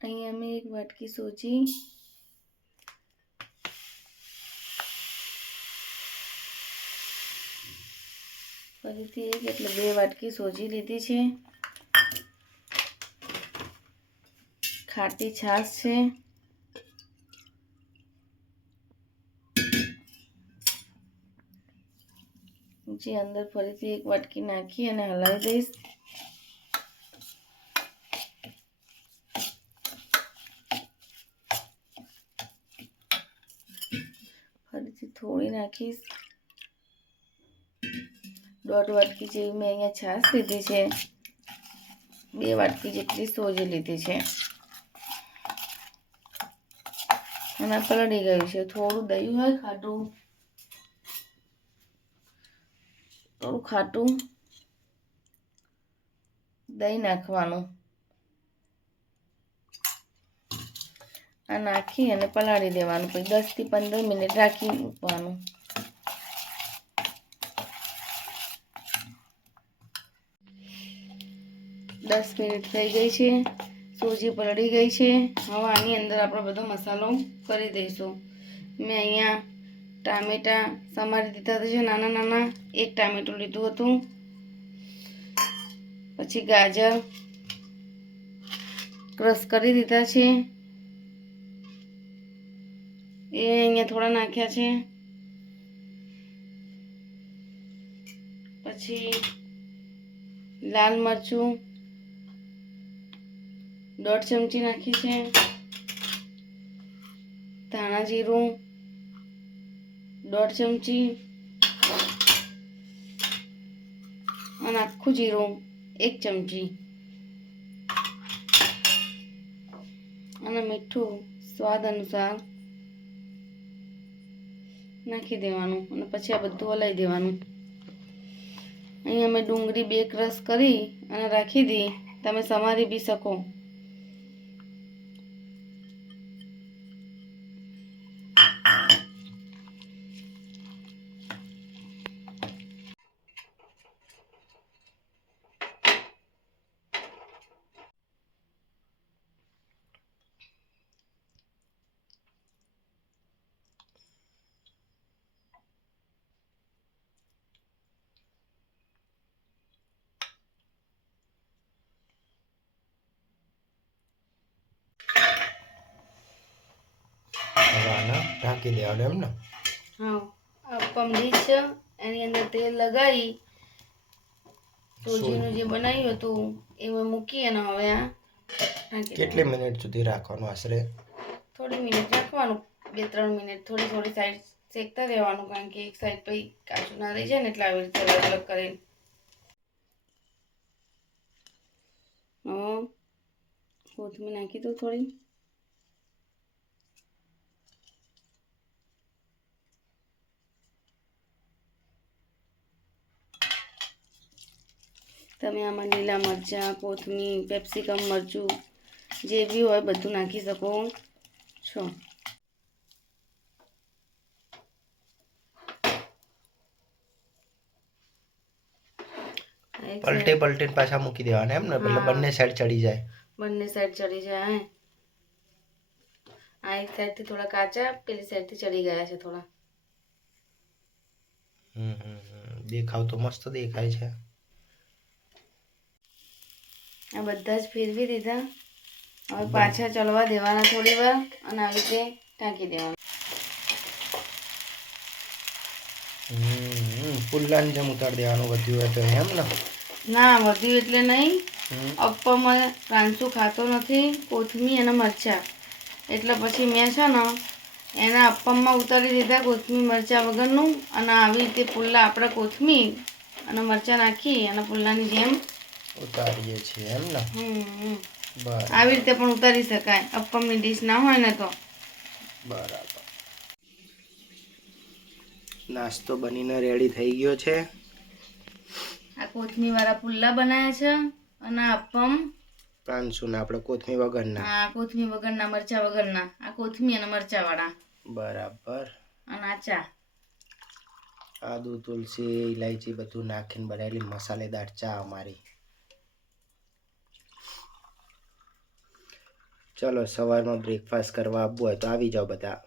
અહીંયા મેં એક વાટકી સોજી ફરીથી એક એટલે બે વાટકી સોજી લીધી છે ખાટી છાશ છે જે અંદર ફરીથી એક વાટકી નાખી અને હલાવી દઈશ ફરીથી થોડી નાખીશ. દોઢ વાટકી જેવી મેં અહીંયા છાશ લીધી છે. બે વાટકી જેટલી સોજી લીધી છે. અને પલડી ગયું છે. થોડું દહીં હોય ખાટું. થોડું ખાટું દહીં નાખવાનું. આ નાખી અને પલાળી દેવાનું. પછી દસથી પંદર મિનિટ રાખી મૂકવાનું. દસ મિનિટ થઈ ગઈ છે. સોજી પલળી ગઈ છે. હવે આની અંદર આપણે બધો મસાલો કરી દઈશું. મેં અહીંયા ટામેટાં સમારી દીધા છે. નાના નાના એક ટામેટું લીધું હતું. પછી ગાજર ક્રશ કરી દીધા છે. એ અહીંયા થોડા નાખ્યા છે. પછી લાલ મરચું, દોઢ ચમચી નાખી છે. ધાણા જીરું, દોઢ ચમચી અને આખું જીરું એક ચમચી. અને મીઠું સ્વાદ અનુસાર નાખી દેવાનું અને પછી આ બધું હલાવી દેવાનું. અહીંયા મેં ડુંગળી બે ક્રશ કરી અને રાખી દી. તમે સમારી બી શકો. હવે ઢાંકી દેવાનું એમ ને? હા આ પમડી છે એની અંદર તેલ લગાવી સોજીનું જે બનાવ્યું હતું એમાં મૂકી અને હવે આ કેટલી મિનિટ સુધી રાખવાનું આશરે? થોડી મિનિટ રાખવાનું બે ત્રણ મિનિટ થોડી થોડી સાઈડ શેકતા રહેવાનું કારણ કે એક સાઈડ પછી કાચું ના રહી જાય ને એટલે આવી રીતે અલગ અલગ કરીને. હવે કોથમીર નાખી દઉં થોડી. તમે આમાં લીલા મરચાં કોથમીર પેપ્સિકમ મરચું જે બી હોય બધું નાખી શકો છો. એક પલટી પાછા મૂકી દેવાના એમ ને? એટલે બંને સાઈડ ચડી જાય. બંને સાઈડ ચડી જાય હે. આ એક સાઈડથી થોડા કાચા પેલી સાઈડથી ચડી ગયા છે થોડા. હમ હમ. દેખાવ તો મસ્ત દેખાય છે. આ બધા જ ફેરવી દીધા. હવે પાછા ચડવા દેવાના થોડી વાર અને આવી રીતે ટાંકી દેવાના. પુલ્લાની જેમ ઉતારી દેવાનું વધ્યું હોય તો એમ ને? ના વધ્યું એટલે નહીં. અપ્પામાં રાંચું ખાતો નથી કોથમી અને મરચાં. એટલે પછી મેં છે ને એના અપ્પમમાં ઉતારી દીધા કોથમી મરચાં વગરનું. અને આવી રીતે પુલ્લા આપણે કોથમીર અને મરચાં નાખી અને પુલ્લાની જેમ ઉતારીએ છીએ એમ ને. બરાબર. આવી રીતે પણ ઉતારી શકાય. અપમની ડીશ ના હોય ને તો. બરાબર. નાસ્તો બનીને રેડી થઈ ગયો છે. આ કોથમી વાળા પુલ્લા બનાવ્યા છે અને અપમ. પ્રાંશુને આપણે કોથમી વગરના. આ કોથમી વગરના મરચાં વગરના. આ કોથમી અને મરચા વાળા બરાબર. અને આ ચા. આદુ તુલસી ઇલાયચી બધું નાખીને બનાવેલી મસાલેદાર ચા અમારી. ચલો સવારમાં બ્રેકફાસ્ટ કરવા આવવું હોય તો આવી જાઓ બધા.